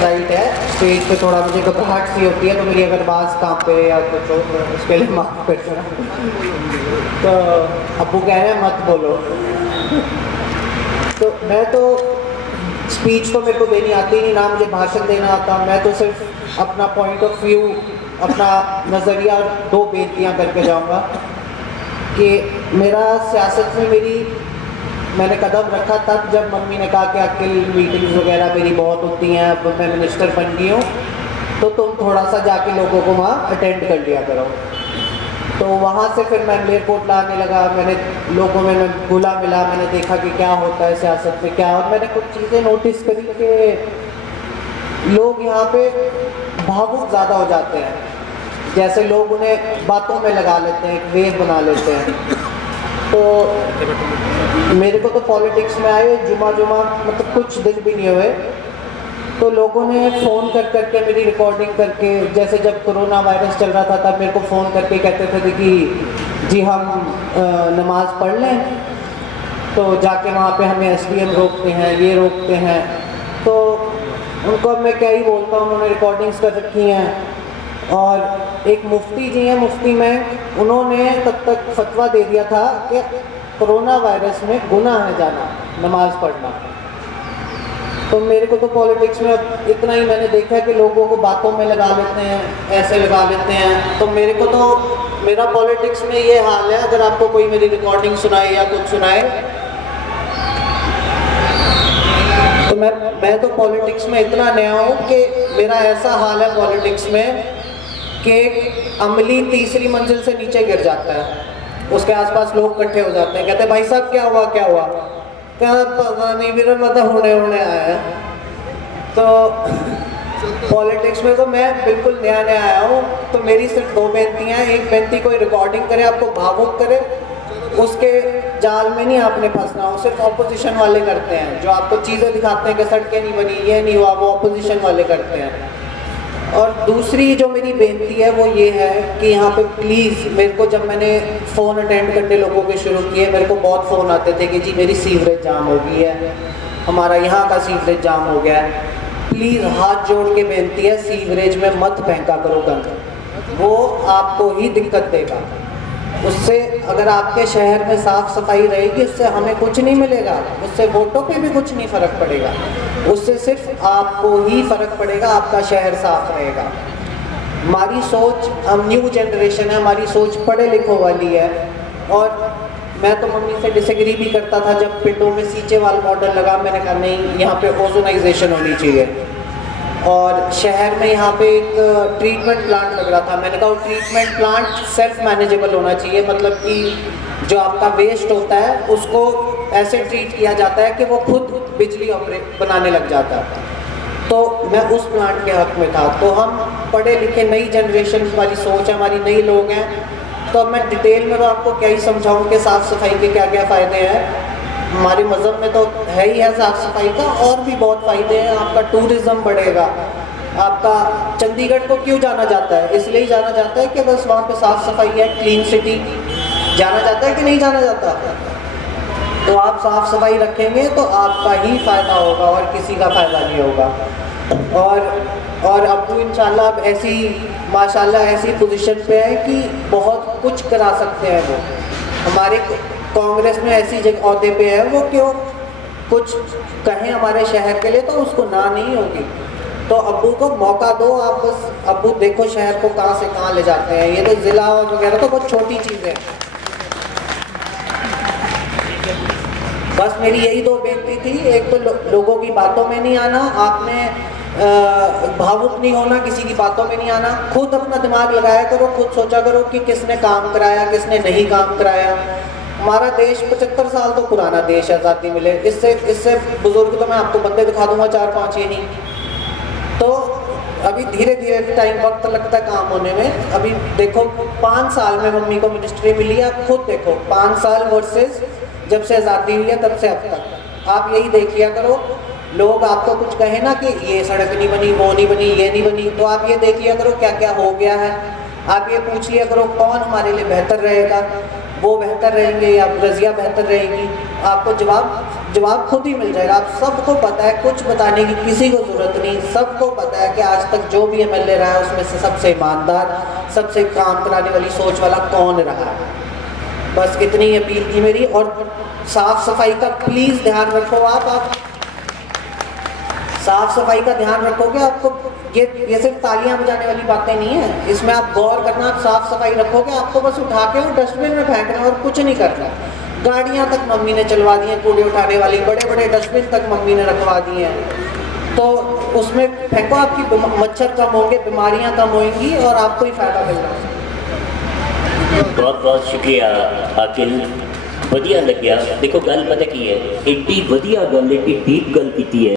Anxiety है, stage पे थोड़ा मुझे घबराहट सी होती है, तो मेरी अगर बात कांपे या कुछ हो तो उसके लिए माफ़ कर देना। तो अब्बू कह रहे हैं मत बोलो। तो मैं तो स्पीच तो मेरे को देनी आती नहीं, ना मुझे भाषण देना आता। मैं तो सिर्फ अपना पॉइंट ऑफ व्यू, अपना नज़रिया दो बेनतियाँ करके जाऊँगा कि मेरा सियासत में मैंने कदम रखा तब जब मम्मी ने कहा कि अकेल मीटिंग्स वगैरह मेरी बहुत होती हैं, अब मैं मिनिस्टर बन गई हूँ तो तुम थोड़ा सा जाके लोगों को वहाँ अटेंड कर लिया करो। तो वहाँ से फिर मैं एयरपोर्ट लाने लगा, मैंने लोगों में घुला मिला, मैंने देखा कि क्या होता है सियासत में क्या, और मैंने कुछ चीज़ें नोटिस करी कि लोग यहाँ पे भावुक ज़्यादा हो जाते हैं, जैसे लोग उन्हें बातों में लगा लेते हैं, एक वेव बना लेते हैं। तो मेरे को तो पॉलिटिक्स में आए जुमा मतलब कुछ दिन भी नहीं हुए, तो लोगों ने फ़ोन कर के मेरी रिकॉर्डिंग करके, जैसे जब कोरोना वायरस चल रहा था तब मेरे को फ़ोन करके कहते थे कि जी हम नमाज़ पढ़ लें, तो जाके वहाँ पे हमें एसडीएम रोकते हैं, ये रोकते हैं। तो उनको मैं क्या ही बोलता हूँ, उन्होंने रिकॉर्डिंग्स कर रखी हैं। और एक मुफ्ती जी हैं, मुफ्ती में उन्होंने तब तक फतवा दे दिया था कि कोरोना वायरस में गुनाह है जाना नमाज़ पढ़ना। तो मेरे को तो पॉलिटिक्स में अब इतना ही मैंने देखा है कि लोगों को बातों में लगा लेते हैं, ऐसे लगा लेते हैं। तो मेरे को तो मेरा पॉलिटिक्स में ये हाल है, अगर आपको कोई मेरी रिकॉर्डिंग सुनाए या कुछ सुनाए तो मैं तो पॉलिटिक्स में इतना नया हूँ कि मेरा ऐसा हाल है पॉलिटिक्स में कि एक अमली तीसरी मंजिल से नीचे गिर जाता है, उसके आसपास लोग इकट्ठे हो जाते हैं, कहते हैं भाई साहब क्या हुआ क्या हुआ, क्या पता नहीं मेरा मतलब होने आया है। तो पॉलिटिक्स में तो मैं बिल्कुल नया आया हूँ। तो मेरी सिर्फ दो बेनतियाँ हैं, एक बेनती कोई रिकॉर्डिंग करे आपको भावुक करे, उसके जाल में नहीं आपने फंसना हो। सिर्फ ऑपोजिशन वाले करते हैं, जो आपको चीज़ें दिखाते हैं कि सड़कें नहीं बनी, ये नहीं हुआ, वो ऑपोजिशन वाले करते हैं। और दूसरी जो मेरी बेनती है वो ये है कि यहाँ पे प्लीज़ मेरे को, जब मैंने फ़ोन अटेंड करने लोगों के शुरू किए, मेरे को बहुत फ़ोन आते थे कि जी मेरी सीवरेज जाम हो गई है, हमारा यहाँ का सीवरेज जाम हो गया है। प्लीज़ हाथ जोड़ के बेनती है, सीवरेज में मत फेंका करो गंद, वो आपको ही दिक्कत देगा। उससे अगर आपके शहर में साफ़ सफाई रहेगी, उससे हमें कुछ नहीं मिलेगा, उससे वोटों पे भी कुछ नहीं फ़र्क पड़ेगा, उससे सिर्फ आपको ही फ़र्क पड़ेगा, आपका शहर साफ रहेगा। हमारी सोच, हम न्यू जनरेशन है, हमारी सोच पढ़े लिखों वाली है। और मैं तो मम्मी से डिसएग्री भी करता था जब पिंडों में सीचेवाल मॉडल लगा, मैंने कहा नहीं, यहाँ पे ओजोनाइजेशन होनी चाहिए। और शहर में यहाँ पे एक ट्रीटमेंट प्लांट लग रहा था, मैंने कहा वो ट्रीटमेंट प्लांट सेल्फ मैनेजेबल होना चाहिए, मतलब कि जो आपका वेस्ट होता है उसको ऐसे ट्रीट किया जाता है कि वो खुद बिजली ऑपरेट बनाने लग जाता है। तो मैं उस प्लांट के हक में था। तो हम पढ़े लिखे, नई जनरेशन वाली सोच है हमारी, नई लोग हैं। तो मैं डिटेल में तो आपको क्या ही समझाऊँ कि साफ़ सफाई के क्या क्या फ़ायदे हैं। हमारे मज़हब में तो है ही है साफ़ सफाई का, और भी बहुत फ़ायदे हैं। आपका टूरिज़्म बढ़ेगा। आपका चंडीगढ़ को क्यों जाना जाता है? इसलिए जाना जाता है कि बस वहाँ पे साफ़ सफाई है, क्लीन सिटी। जाना जाता है कि नहीं जाना जाता? तो आप साफ़ सफाई रखेंगे तो आपका ही फ़ायदा होगा और किसी का फ़ायदा नहीं होगा। और अब्बू इंशाल्लाह अब ऐसी माशाल्लाह ऐसी पोजीशन पे है कि बहुत कुछ करा सकते हैं वो। हमारे कांग्रेस में ऐसी जगह ओहदे पे है वो, क्यों कुछ कहें हमारे शहर के लिए तो उसको ना नहीं होगी। तो अब्बू को मौका दो आप, बस अब्बू देखो शहर को कहाँ से कहाँ ले जाते हैं। ये तो ज़िला वगैरह तो बहुत छोटी चीज़ें हैं। बस मेरी यही दो बेनती थी, एक तो लोगों की बातों में नहीं आना, आपने भावुक नहीं होना, किसी की बातों में नहीं आना, खुद अपना दिमाग लगाया करो, खुद सोचा करो कि किसने काम कराया किसने नहीं काम कराया। हमारा देश 75 साल तो पुराना देश है, आज़ादी मिले, इससे बुजुर्ग तो मैं आपको बंदे दिखा दूंगा 4-5 ही नहीं। तो अभी धीरे धीरे टाइम वक्त लगता है काम होने में। अभी देखो 5 साल में मम्मी को मिनिस्ट्री मिली है, आप खुद देखो 5 साल वर्सेस जब से आज़ादी हुई है तब से अब तक। आप यही देख लिया करो, लोग आपको कुछ कहे ना कि ये सड़क नहीं बनी, वो नहीं बनी, ये नहीं बनी, तो आप ये देख लिया करो क्या क्या हो गया है। आप ये पूछ लिया करो कौन हमारे लिए बेहतर रहेगा, वो बेहतर रहेंगे या रज़िया बेहतर रहेगी। आपको जवाब जवाब खुद ही मिल जाएगा। आप सबको पता है, कुछ बताने की किसी को ज़रूरत नहीं, सबको पता है कि आज तक जो भी एमएलए रहा है उसमें से सबसे ईमानदार, सबसे काम कराने वाली सोच वाला कौन रहा है। बस इतनी अपील थी मेरी। और साफ़ सफाई का प्लीज़ ध्यान रखो। आप साफ़ सफाई का ध्यान रखोगे, आपको ये सिर्फ तालियां बजाने वाली बातें नहीं है, इसमें आप गौर करना। आप साफ़ सफाई रखोगे, आपको बस उठा के वो डस्टबिन में फेंकना और कुछ नहीं करना। गाड़ियाँ तक मम्मी ने चलवा दी हैं, कूड़े उठाने वाली, बड़े बड़े डस्टबिन तक मम्मी ने रखवा दिए हैं। तो उसमें फेंको, आपकी मच्छर कम होंगे, बीमारियाँ कम होंगी और आपको ही फ़ायदा मिलना। बहुत बहुत शुक्रिया आकिल, वधिया लग्या। देखो गल पता की है, एड्डी वधिया गल, एड्डी डीप गल की है।